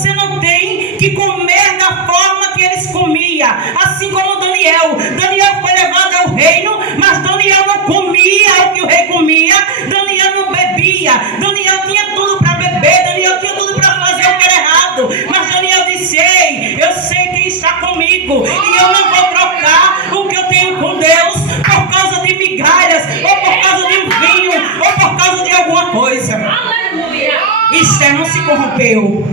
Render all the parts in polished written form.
você não tem que comer da forma que eles comiam. Assim como Daniel foi levado ao reino, mas Daniel não comia o que o rei comia. Daniel não bebia. Daniel tinha tudo para beber. Daniel tinha tudo para fazer o que era errado. Mas Daniel disse: ei, eu sei quem está comigo e eu não vou trocar o que eu tenho com Deus por causa de migalhas, ou por causa de um vinho, ou por causa de alguma coisa. Esther não se corrompeu.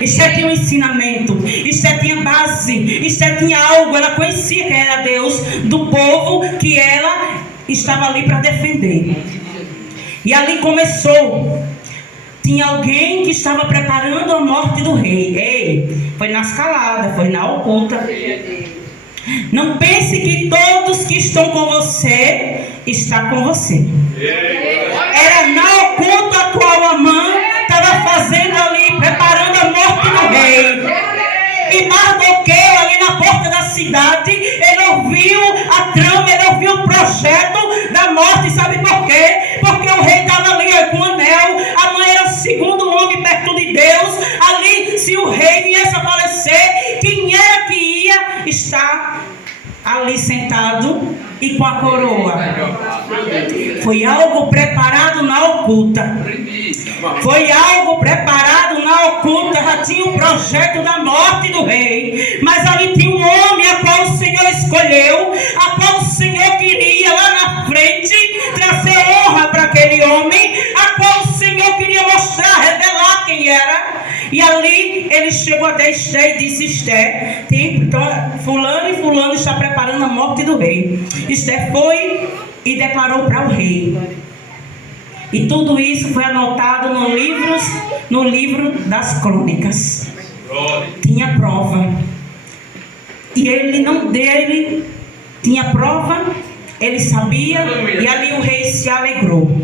Esther tinha um ensinamento. Esther tinha base. Esther tinha algo. Ela conhecia quem era Deus do povo que ela estava ali para defender. E ali começou. Tinha alguém que estava preparando a morte do rei. Ei, foi na escalada, foi na oculta. Não pense que todos que estão com você estão com você. Era na oculta a qual Amã estava fazendo ali, preparando a morte do rei. E Mardoqueu, ali na porta da cidade, ele ouviu a trama, ele ouviu o projeto da morte. Sabe por quê? Porque o rei estava ali com o anel. Amã era o segundo homem perto de Deus. Ali, se o rei viesse a falecer, quem era que ia estar ali sentado e com a coroa? Foi algo preparado na oculta. Foi algo preparado na oculta. Já tinha um projeto da morte do rei. Mas ali tinha um homem a qual o Senhor escolheu, a qual o Senhor queria lá na frente trazer honra para aquele homem, a qual o Senhor queria mostrar, revelar quem era. E ali ele chegou até Esther e disse: Esther, então, fulano e fulano está preparando a morte do rei. Esther foi e declarou para o rei. E tudo isso foi anotado no livro das crônicas. Tinha prova. E ele tinha prova, ele sabia, e ali o rei se alegrou.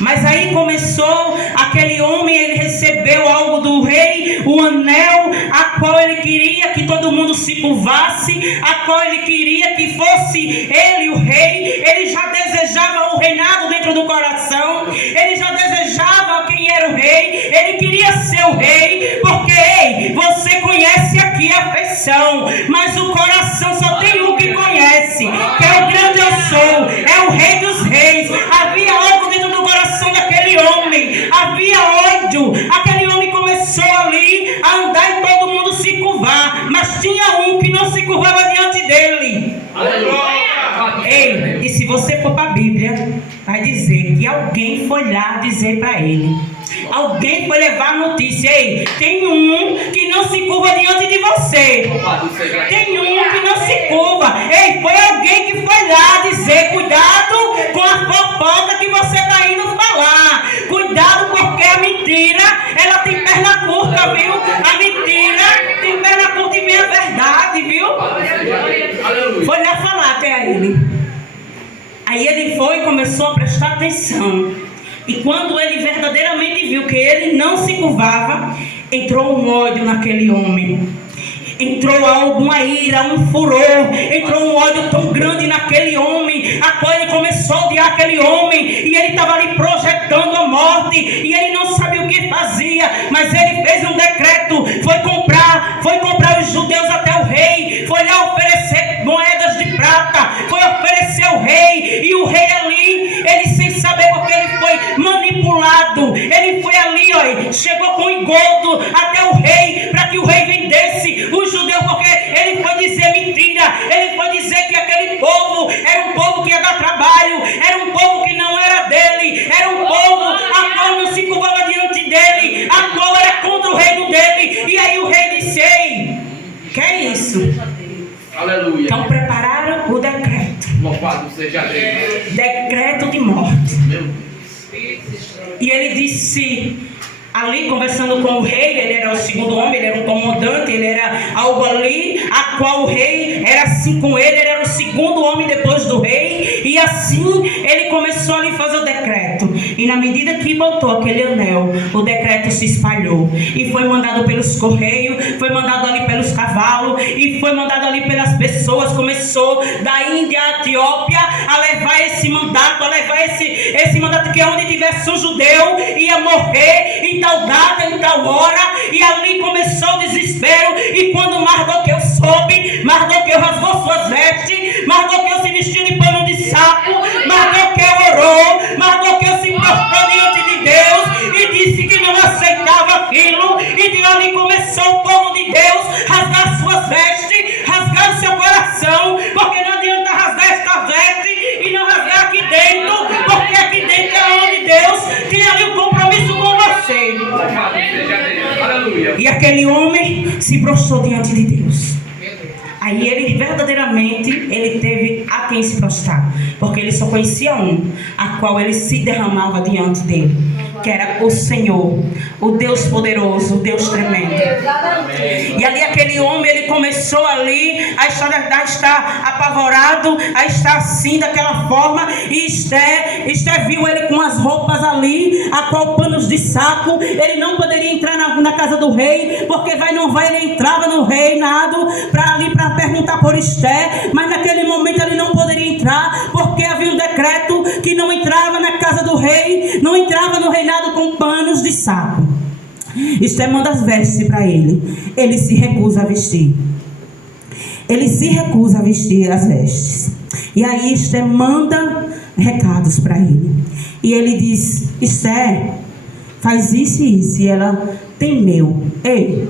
Mas aí começou aquele homem, ele recebeu algo do rei, o anel, a qual ele queria que todo mundo se curvasse, a qual ele queria que fosse ele o rei. Ele já desejava o reinado dentro do coração, ele já desejava quem era o rei, ele queria ser o rei, porque ei, você conhece aqui a afeição, mas o coração só tem um que conhece, que é o grande eu sou, é o rei dos reis. Havia algo dentro do coração daquele homem, havia ódio. Aquele homem começou ali a andar e todo mundo se curvar, mas tinha um que não se curvava diante dele. Ei, e se você for para a Bíblia, vai dizer que alguém foi lá dizer para ele. Alguém foi levar a notícia: ei, tem um que não se curva diante de você. Tem um que não se curva. Ei, foi alguém que foi lá dizer: cuidado com a fofoca que você está indo falar. Cuidado, porque a mentira, ela tem perna curta, viu? A mentira tem perna curta e vem a verdade, viu? Foi lá falar até ele. Aí ele foi e começou a prestar atenção. E quando ele verdadeiramente viu que ele não se curvava, entrou um ódio naquele homem. Entrou alguma ira, um furor, entrou um ódio tão grande naquele homem, a qual ele começou a odiar aquele homem, e ele estava ali projetando a morte, e ele não sabia o que fazia, mas ele fez um decreto, foi comprar os judeus até o rei, foi lá oferecer moedas de prata, foi oferecer ao rei, e o rei ali, ele sem saber porque ele foi manipulado, ele foi ali, ó, chegou com engodo até o rei, para que o rei vendesse os judeus, porque ele foi dizer mentira, ele foi dizer que aquele povo era um povo que ia dar trabalho, era um povo que não era dele, era um povo a qual não se curvava diante dele, a qual era contra o reino dele. E aí o rei disse: ei, que é isso? Aleluia. Então prepararam o decreto. Louvado seja Deus. Decreto de morte. Meu Deus. E ele disse, ali conversando com o rei, ele era o segundo homem, ele era um comandante, ele era algo ali, a qual o rei era assim com ele era o segundo homem depois do rei, e assim ele começou ali a fazer o decreto, e na medida que botou aquele anel, o decreto se espalhou, e foi mandado pelos correios, foi mandado ali pelos cavalos, e foi mandado ali pelas pessoas, começou da Índia à Etiópia a levar esse mandato, esse mandato, que onde tivesse um judeu ia morrer em tal data, em tal hora, e ali ali começou o desespero. E quando Mardoqueu soube, Mardoqueu rasgou suas vestes, Mardoqueu se vestiu de pano de saco, Mardoqueu orou, Mardoqueu se prostrou diante de Deus e disse que não aceitava aquilo. E de ali começou o povo de Deus rasgar suas vestes, rasgar o seu coração, porque não adianta rasgar esta veste e não rasgar aqui dentro, porque aqui dentro é onde Deus tem ali um compromisso com você. Aleluia. E aquele homem se prostrou diante de Deus. Aí ele verdadeiramente ele teve a quem se prostrar, porque ele só conhecia um, a qual ele se derramava diante dele, que era o Senhor, o Deus poderoso, o Deus tremendo. E ali aquele homem, ele começou ali a estar apavorado, a estar assim, daquela forma. E Esther viu ele com as roupas ali, a qual panos de saco. Ele não poderia entrar na casa do rei, porque ele entrava no reinado para perguntar por Esther. Mas naquele momento ele não poderia entrar, porque havia um decreto que não entrava na casa do rei, não entrava no reinado com panos de saco. Esther manda as vestes para ele. Ele se recusa a vestir. Ele se recusa a vestir as vestes. E aí Esther manda recados para ele. E ele diz: Esther, faz isso e isso. E ela temeu. Ei,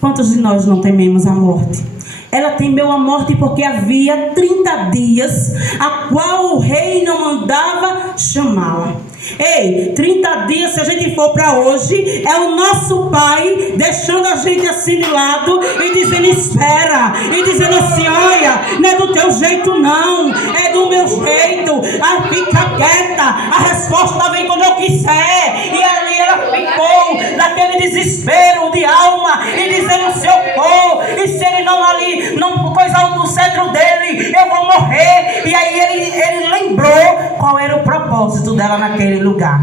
quantos de nós não tememos a morte? Ela temeu a morte porque havia 30 dias a qual o rei não mandava chamá-la. Ei, 30 dias, se a gente for para hoje, é o nosso pai deixando a gente assim de lado e dizendo: espera, e dizendo assim: olha, não é do teu jeito não, é do meu jeito, fica quieta, a resposta vem quando eu quiser. E ali ela ficou naquele desespero de alma e dizendo: se eu for, e se ele não coisar do cetro dele, eu vou morrer. E aí ele lembrou qual era o propósito dela naquele lugar.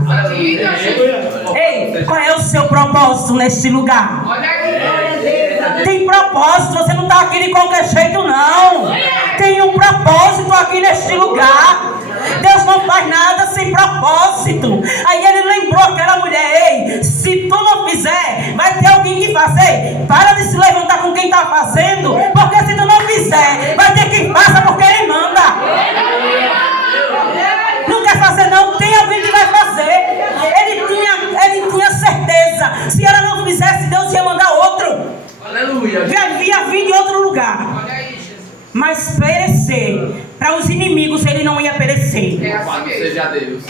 Ei, qual é o seu propósito neste lugar? Tem propósito, você não está aqui de qualquer jeito não. Tem um propósito aqui neste lugar. Deus não faz nada sem propósito. Aí ele lembrou aquela mulher: ei, se tu não fizer, vai ter alguém que faça. Ei, para de se levantar com quem está fazendo, porque se tu não fizer, vai ter quem faça, porque ele manda. Não quer fazer não, tem alguém que vai fazer. Ele tinha certeza, se ela não fizesse, Deus ia mandar outro. Aleluia. Já havia vindo de outro lugar. Mas perecer, para os inimigos ele não ia perecer. Louvado seja Deus.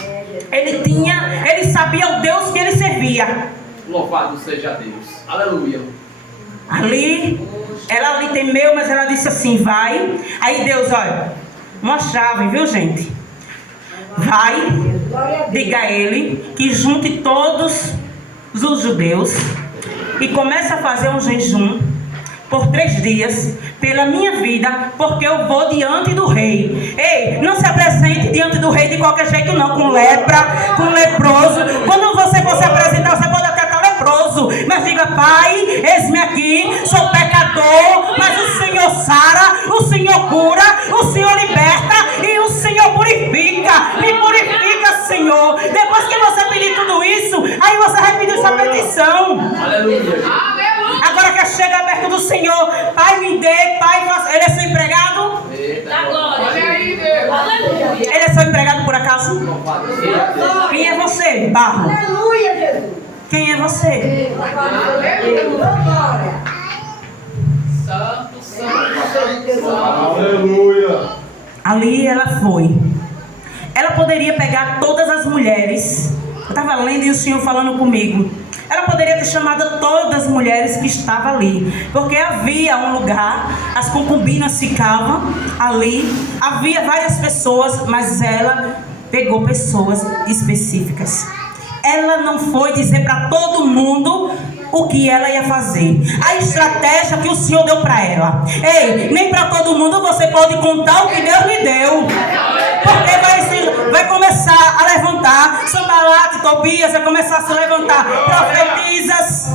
Ele sabia o Deus que ele servia. Louvado seja Deus. Aleluia. Ela ali temeu, mas ela disse assim: vai. Aí Deus, olha, uma chave, viu gente? Vai, diga a ele que junte todos os judeus e comece a fazer um jejum por 3 dias pela minha vida, porque eu vou diante do rei. Ei, não se apresente diante do rei de qualquer jeito não, com lepra, com leproso. Quando você for se apresentar, você pode até estar leproso, mas diga: pai, eis-me aqui, sou pecador, mas o Senhor sara, o Senhor cura, o Senhor liberta e o Senhor purifica. Me purifica, Senhor. Depois que você pedir tudo isso, aí você vai pedir sua petição. Aleluia. Agora que chega perto do Senhor: pai, me dê, pai, faça. Ele é seu empregado? Olha aí, Deus. Ele é seu empregado por acaso? Quem é você, barro? Aleluia, Jesus. Quem é você? Santo. Aleluia. Ali ela foi. Ela poderia pegar todas as mulheres. Eu estava lendo e o Senhor falando comigo. Ela poderia ter chamado todas as mulheres que estavam ali, porque havia um lugar, as concubinas ficavam ali, havia várias pessoas, mas ela pegou pessoas específicas. Ela não foi dizer para todo mundo o que ela ia fazer, a estratégia que o Senhor deu para ela. Ei, nem para todo mundo você pode contar o que Deus lhe deu, porque vai começar a levantar Sambalate, Tobias, vai começar a se levantar profetizas.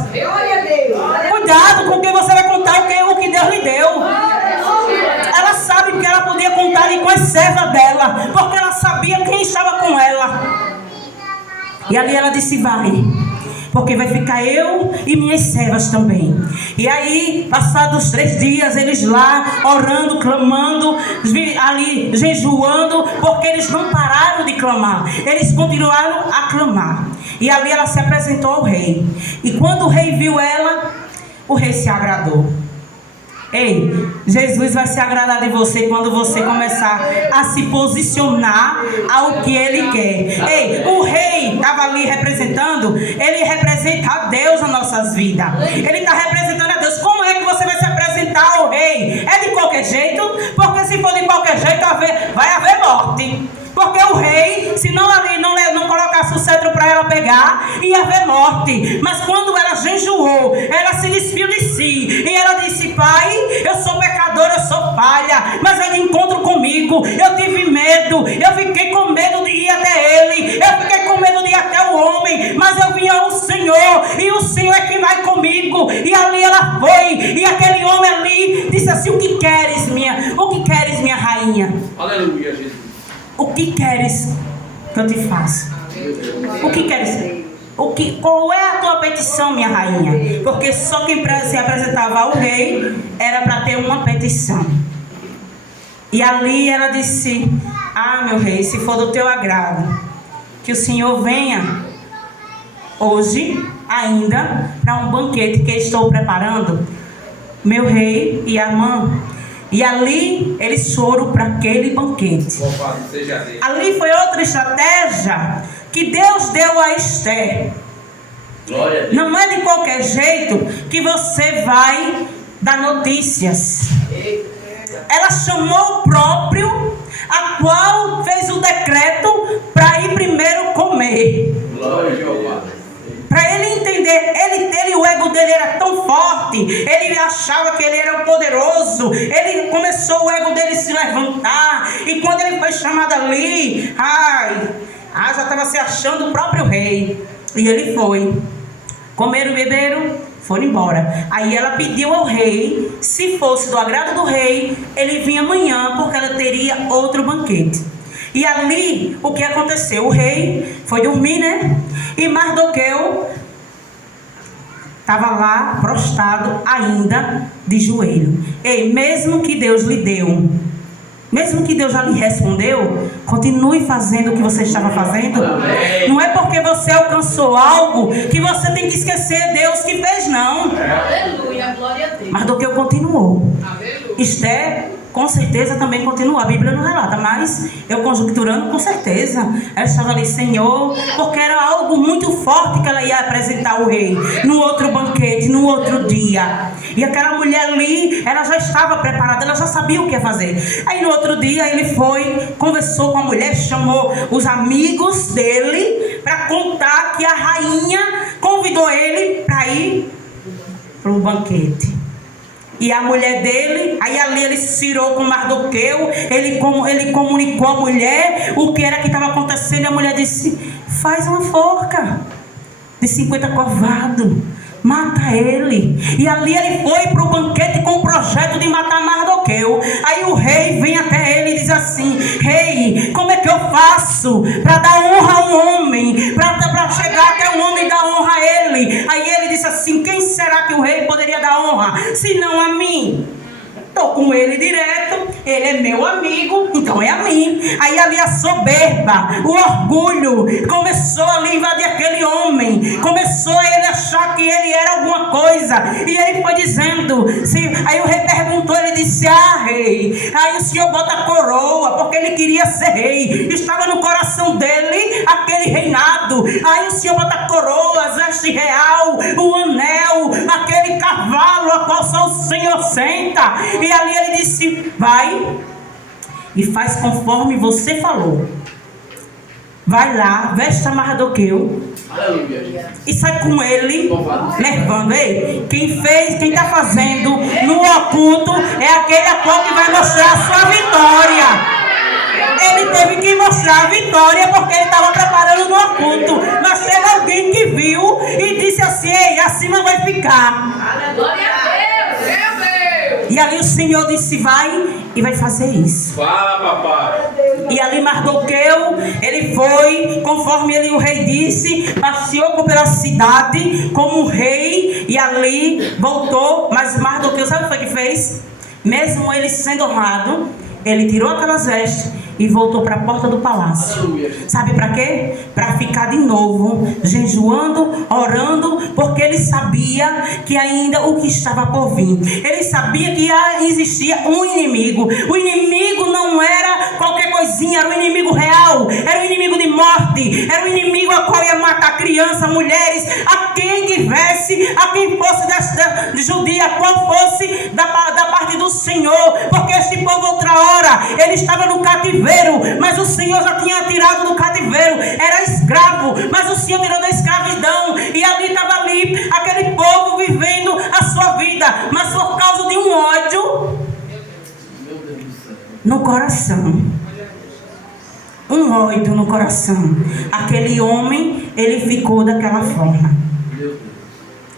Cuidado com quem você vai contar o que Deus lhe deu. Ela sabe que ela podia contar ali com as servas dela, porque ela sabia quem estava com ela. E ali ela disse: vai, porque vai ficar eu e minhas servas também. E aí, passados 3 dias, eles lá orando, clamando, ali jejuando, porque eles não pararam de clamar, eles continuaram a clamar. E ali ela se apresentou ao rei. E quando o rei viu ela, o rei se agradou. Ei, Jesus vai se agradar de você quando você começar a se posicionar ao que Ele quer. Ei, o rei estava ali representando, ele representa a Deus nas nossas vidas. Ele está representando a Deus. Como é que você vai se apresentar ao rei? É de qualquer jeito? Porque se for de qualquer jeito, vai haver morte. Porque o rei, se não ali não colocasse o cetro para ela pegar, ia haver morte. Mas quando ela jejuou, ela se despiu de si. E ela disse: Pai, eu sou pecadora, eu sou falha, mas vai de encontro comigo. Eu tive medo, eu fiquei com medo de ir até ele, eu fiquei com medo de ir até o homem, mas eu vim ao Senhor, e o Senhor é que vai comigo. E ali ela foi, e aquele homem ali disse assim: O que queres, minha rainha? Aleluia, Jesus. O que queres que eu te faça? O que queres? Qual é a tua petição, minha rainha? Porque só quem se apresentava ao rei era para ter uma petição. E ali ela disse: meu rei, se for do teu agrado, que o Senhor venha hoje ainda para um banquete que estou preparando, meu rei e a mãe. E ali eles foram para aquele banquete. Ali foi outra estratégia que Deus deu a Esther. Não é de qualquer jeito que você vai dar notícias. Ela chamou o próprio, a qual fez o decreto para ir primeiro comer. Glória a Jeová. Para ele entender, o ego dele era tão forte, ele achava que ele era o poderoso, começou o ego dele se levantar, e quando ele foi chamado ali, já estava se achando o próprio rei, e ele foi, comeram, beberam, foram embora. Aí ela pediu ao rei, se fosse do agrado do rei, ele vinha amanhã, porque ela teria outro banquete. E ali, o que aconteceu? O rei foi dormir, né? E Mardoqueu estava lá, prostrado ainda, de joelho. Ei, mesmo que Deus lhe deu, mesmo que Deus já lhe respondeu, continue fazendo o que você estava fazendo. Amém. Não é porque você alcançou algo que você tem que esquecer Deus que fez, não. Aleluia, glória a Deus. Mardoqueu continuou. Aleluia. Esther, com certeza, também continuou. A Bíblia não relata, mas eu conjecturando, com certeza. Ela estava ali, Senhor, porque era algo muito forte que ela ia apresentar ao rei no outro banquete, no outro dia. E aquela mulher ali, ela já estava preparada, ela já sabia o que ia fazer. Aí no outro dia ele foi, conversou com a mulher, chamou os amigos dele para contar que a rainha convidou ele para ir para o banquete. E a mulher dele, aí ali ele se irou com Mardoqueu, ele comunicou à mulher o que era que estava acontecendo, e a mulher disse: faz uma forca de 50 covados, mata ele. E ali ele foi para o banquete com o projeto de matar Mardoqueu. Aí o rei vem até ele e diz assim: rei, como é que eu faço para dar honra a um homem, para chegar até um homem e dar honra a ele? Aí ele disse assim: quem será que o rei poderia dar honra, se não a mim? Estou com ele direto, ele é meu amigo, então é a mim. Aí ali a soberba, o orgulho começou ali a invadir aquele homem. Começou ele a achar que ele era alguma coisa. E ele foi dizendo, aí o rei perguntou, ele disse: rei, aí o senhor bota a coroa, porque ele queria ser rei. Estava no coração dele aquele reinado. Aí o senhor bota a coroa, as vestes real, o anel, aquele cavalo a qual só o Senhor senta. E ali ele disse: vai e faz conforme você falou. Vai lá, veste a Mardoqueu e sai com ele, levando. Ei, quem está fazendo no oculto é aquele a qual que vai mostrar a sua vitória. Ele teve que mostrar a vitória porque ele estava preparando no oculto. Mas teve alguém que viu e disse assim: ei, acima vai ficar. Glória a Deus. E ali o Senhor disse: vai e vai fazer isso. Fala, papai. E ali Mardoqueu, ele foi, conforme o rei disse, passeou pela cidade como rei, e ali voltou. Mas Mardoqueu, sabe o que foi que fez? Mesmo ele sendo honrado, ele tirou aquelas vestes e voltou para a porta do palácio. Sabe para quê? Para ficar de novo jejuando, orando, porque ele sabia que ainda o que estava por vir. Ele sabia que existia um inimigo. O inimigo não era qualquer coisinha, era o inimigo real, era o inimigo de morte, era o inimigo a qual ia matar crianças, mulheres, a quem tivesse, a quem fosse de judia, qual fosse da parte do Senhor, porque este povo outra hora, ele estava no cativeiro, mas o Senhor já tinha tirado do cativeiro, era escravo, mas o Senhor tirou da escravidão, e ali estava ali aquele povo vivendo a sua vida, mas por causa de um ódio no coração, um ódio no coração, aquele homem, ele ficou daquela forma.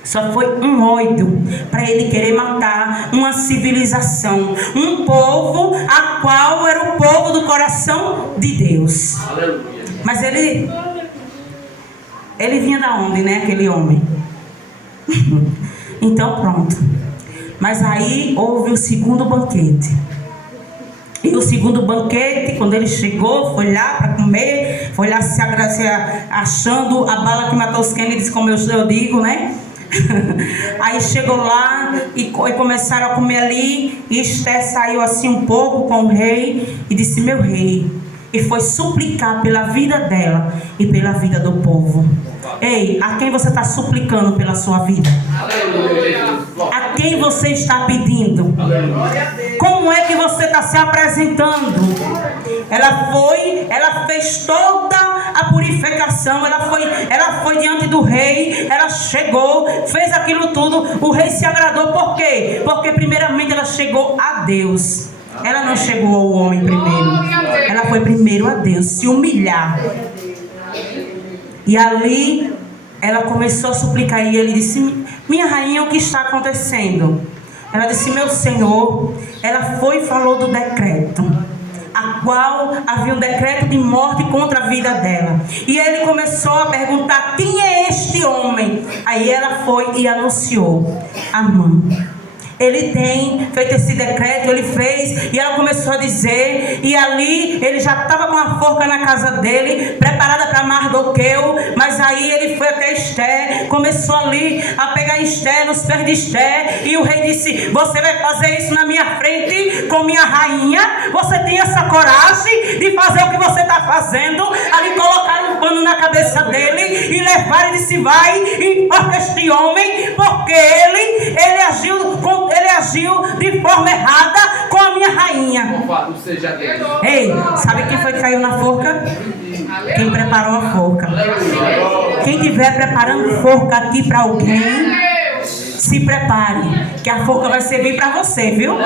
Só foi um ódio para ele querer matar uma civilização, um povo a qual era o povo do coração de Deus. Mas ele vinha da onde, né, aquele homem? Então pronto. Mas aí houve o segundo banquete. E o segundo banquete, quando ele chegou, foi lá para comer, foi lá se achando a bala que matou os Kennedys, como eu digo, né? Aí chegou lá e começaram a comer ali, e Esther saiu assim um pouco com o rei e disse: meu rei, e foi suplicar pela vida dela e pela vida do povo. Ei, a quem você está suplicando pela sua vida? A quem você está pedindo? Como é que você está se apresentando? Ela fez toda a purificação, ela foi diante do rei, ela chegou, fez aquilo tudo, o rei se agradou. Por quê? Porque primeiramente ela chegou a Deus, ela não chegou ao homem primeiro, ela foi primeiro a Deus, se humilhar. E ali ela começou a suplicar, e ele disse: minha rainha, o que está acontecendo? Ela disse: meu senhor, ela foi e falou do decreto, a qual havia um decreto de morte contra a vida dela. E ele começou a perguntar: quem é este homem? Aí ela foi e anunciou: Amã. Ele tem feito esse decreto, ele fez, e ela começou a dizer, e ali ele já estava com a forca na casa dele, preparada para Mardoqueu, mas aí ele foi até Esther, começou ali a pegar Esther, nos pés de Esther, e o rei disse: você vai fazer isso na minha frente, com minha rainha? Você tem essa coragem de fazer o que você está fazendo? Ali colocaram um pano na cabeça dele, e levaram e disse: vai e enforca este homem, porque ele agiu de forma errada com a minha rainha. Ei, sabe quem foi que caiu na forca? Quem preparou a forca. Quem estiver preparando forca aqui para alguém, se prepare, que a forca vai servir para você, viu?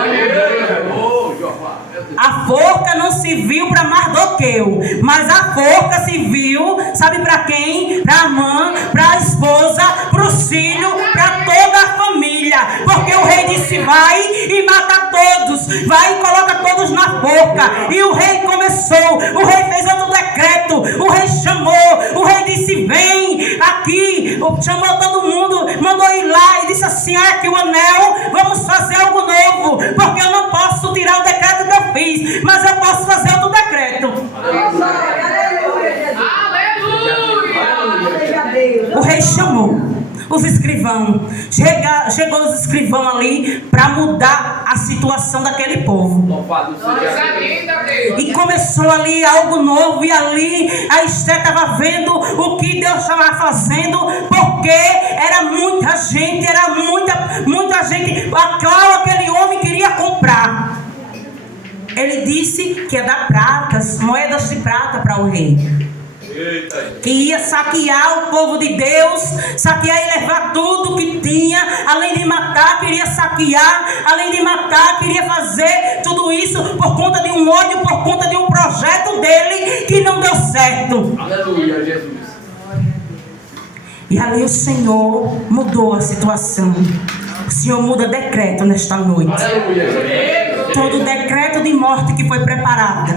A forca não serviu para Mardoqueu, mas a forca serviu, sabe para quem? Para a mãe, para a esposa, para os filhos, para toda a família. Porque o rei disse: vai e mata todos, vai e coloca todos na forca. E o rei começou, o rei fez outro decreto, o rei chamou, o rei disse: vem aqui, chamou todo mundo, mandou ir lá e disse assim: olha aqui o anel, vamos fazer algo novo, porque eu não posso tirar o decreto que eu fiz, mas eu posso fazer outro decreto. O rei chamou os escrivãos, chegou os escrivãos ali para mudar a situação daquele povo. E começou ali algo novo, e ali a Esther estava vendo o que Deus estava fazendo, porque era muita gente, muita gente a qual aquele homem queria comprar. Ele disse que ia dar pratas, moedas de prata para o rei, que ia saquear o povo de Deus, saquear e levar tudo que tinha, além de matar, queria saquear, além de matar, queria fazer tudo isso por conta de um ódio, por conta de um projeto dele que não deu certo. Aleluia, Jesus. E ali o Senhor mudou a situação. O Senhor muda decreto nesta noite. Todo decreto de morte que foi preparado,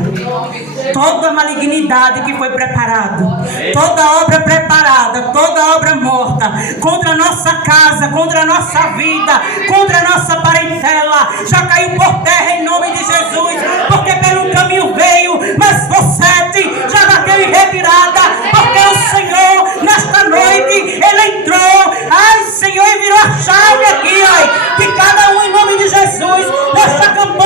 toda malignidade que foi preparado, toda obra preparada, toda obra morta contra a nossa casa, contra a nossa vida, contra a nossa parentela, já caiu por terra em nome de Jesus, porque pelo caminho veio, mas por 7 já bateu em retirada, porque o Senhor nesta noite Ele entrou, ai Senhor, e virou a chave aqui, ai, que cada um em nome de Jesus, nesta campanha,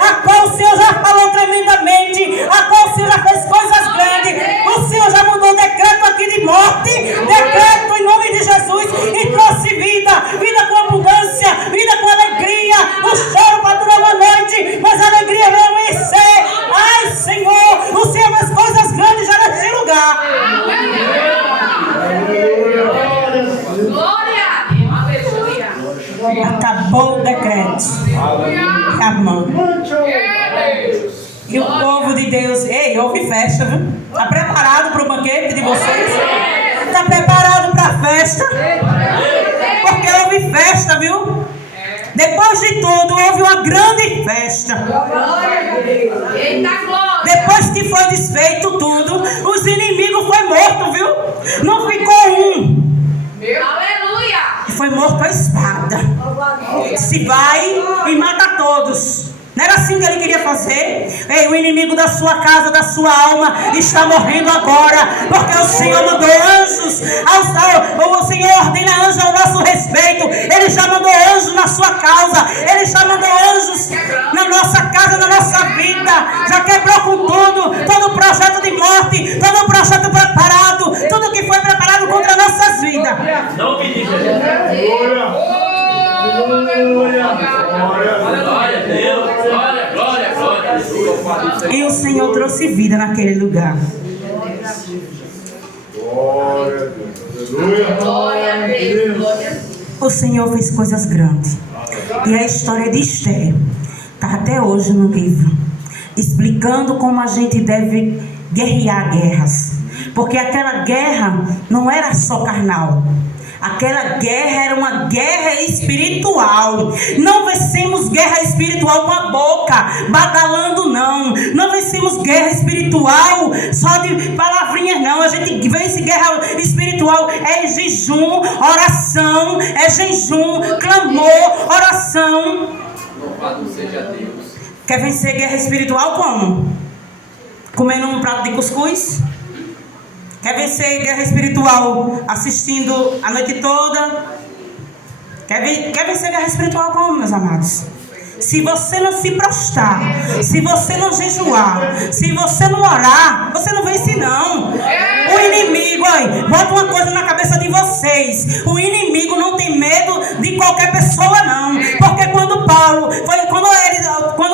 a qual o Senhor já falou tremendamente, a qual o Senhor já fez coisas grandes, o Senhor já mudou decreto aqui de morte, decreto em nome de Jesus, e trouxe vida, vida com abundância, vida com alegria, o choro para durar uma noite, mas a alegria vai amanhecer. Ai Senhor, o Senhor fez coisas grandes já neste lugar. Acabou o decreto. Acabou. E o povo de Deus, ei, houve festa, viu? Está preparado para o banquete de vocês? Está preparado para a festa? Porque houve festa, viu? Depois de tudo, houve uma grande festa. Depois que foi desfeito tudo, os inimigos foram mortos, viu? Não ficou um. Aleluia! Foi morto a espada. Se vai e mata todos. Não era assim que ele queria fazer? Ei, o inimigo da sua casa, da sua alma, está morrendo agora, porque o Senhor mandou anjos, o Senhor ordena anjos ao nosso respeito, Ele já mandou anjos na sua causa, Ele já mandou anjos na nossa casa, na nossa vida, já quebrou com tudo, todo projeto de morte, todo projeto preparado, tudo que foi preparado contra nossas vidas. Não me diga, Jesus. Glória a Deus. Glória. E o Senhor trouxe vida naquele lugar. Glória a Deus. O Senhor fez coisas grandes. E a história de Esther está até hoje no livro, explicando como a gente deve guerrear guerras. Porque aquela guerra não era só carnal. Aquela guerra era uma guerra espiritual. Não vencemos guerra espiritual com a boca, badalando, não. Não vencemos guerra espiritual só de palavrinhas, não. A gente vence guerra espiritual é jejum, oração, é jejum, clamor, oração. Louvado seja Deus. Quer vencer guerra espiritual como? Comendo um prato de cuscuz? Quer vencer guerra espiritual assistindo a noite toda? Quer vencer guerra espiritual como, meus amados? Se você não se prostrar, se você não jejuar, se você não orar, você não vence não. O inimigo, aí, bota uma coisa na cabeça de vocês. O inimigo não tem medo de qualquer pessoa não. Porque quando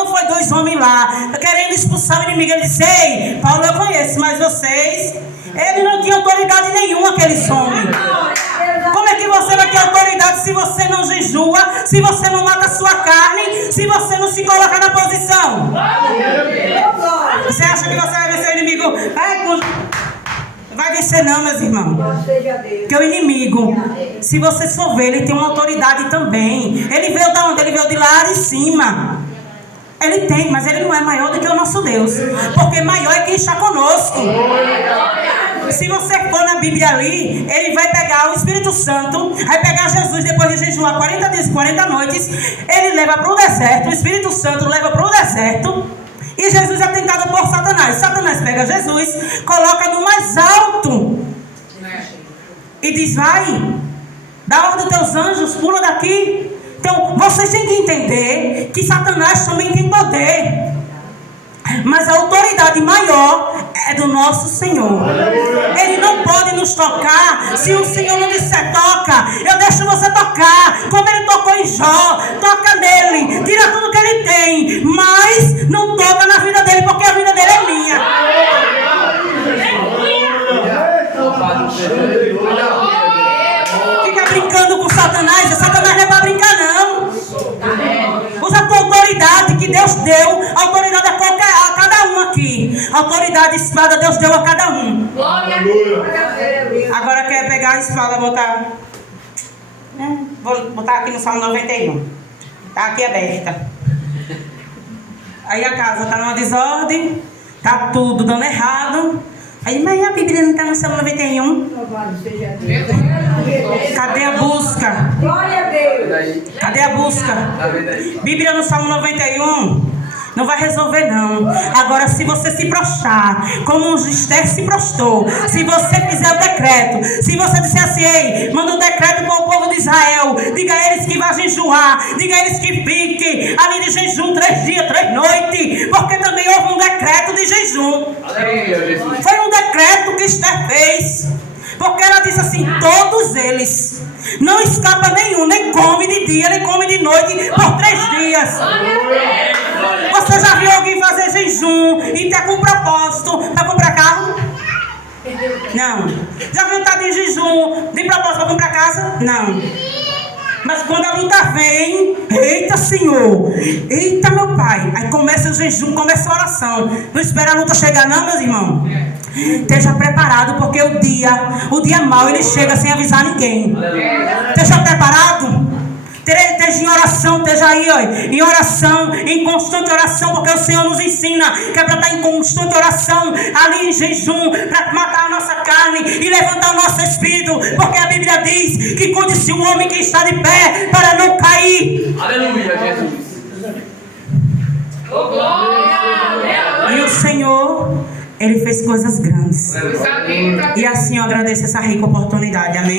foi 2 homens lá, querendo expulsar o inimigo, ele disse: ei, Paulo eu conheço, mas vocês... Ele não tinha autoridade nenhuma, aqueles homens. Como é que você vai ter autoridade se você não jejua, se você não mata a sua carne, se você não se coloca na posição? Você acha que você vai vencer o inimigo? Vai vencer não, meus irmãos. Porque o inimigo, se você for ver, ele tem uma autoridade também. Ele veio de onde? Ele veio de lá de cima. Ele tem, mas ele não é maior do que o nosso Deus. Porque maior é quem está conosco. Se você for na Bíblia ali, ele vai pegar o Espírito Santo, vai pegar Jesus depois de jejuar 40 dias e 40 noites, ele leva para o deserto, o Espírito Santo leva para o deserto, e Jesus é tentado por Satanás. Satanás pega Jesus, coloca no mais alto e diz: vai, dá ordem aos teus anjos, pula daqui. Então, vocês têm que entender que Satanás também tem poder. Mas a autoridade maior é do nosso Senhor. Ele não pode nos tocar se o Senhor não disser toca. Eu deixo você tocar, como ele tocou em Jó. Toca nele, tira tudo que ele tem, mas não toca na vida dele, porque a vida dele é minha. Fica brincando com Satanás. Satanás não é para brincar não. Usa a tua autoridade que Deus deu. Autoridade a cada um aqui. Autoridade, espada, Deus deu a cada um. Agora quer pegar a espada e botar Vou botar aqui no Salmo 91. Tá aqui aberta. Aí a casa tá numa desordem, tá tudo dando errado. Aí, mas a Bíblia não tá no Salmo 91? Cadê a busca? Glória a Deus. Cadê a busca? Bíblia no Salmo 91 não vai resolver não. Agora, se você se prostrar, como Esther se prostrou, se você fizer o decreto, se você disser assim, ei, manda um decreto para o povo de Israel, diga a eles que vá jejuar, diga a eles que fique ali de jejum 3 dias, 3 noites, porque também houve um decreto de jejum. Aleluia, Jesus. Foi um decreto que Esther fez, porque ela disse assim, todos eles, não escapa nenhum, nem come de dia, nem come de noite, por 3 dias. Você já viu alguém fazer jejum e ter com propósito para comprar carro? Não. Já viu estar de jejum de propósito para comprar casa? Não. Mas quando a luta vem, eita Senhor, eita meu Pai, aí começa o jejum, começa a oração. Não espera a luta chegar não, meus irmãos. Esteja preparado, porque o dia mau ele chega sem avisar ninguém. Esteja preparado. Esteja em oração, esteja aí, ó, em oração, em constante oração, porque o Senhor nos ensina que é para estar em constante oração, ali em jejum, para matar a nossa carne e levantar o nosso espírito, porque a Bíblia diz que conde-se o homem que está de pé para não cair. Aleluia, Jesus. Oh, glória. E o Senhor, Ele fez coisas grandes. E assim eu agradeço essa rica oportunidade, amém?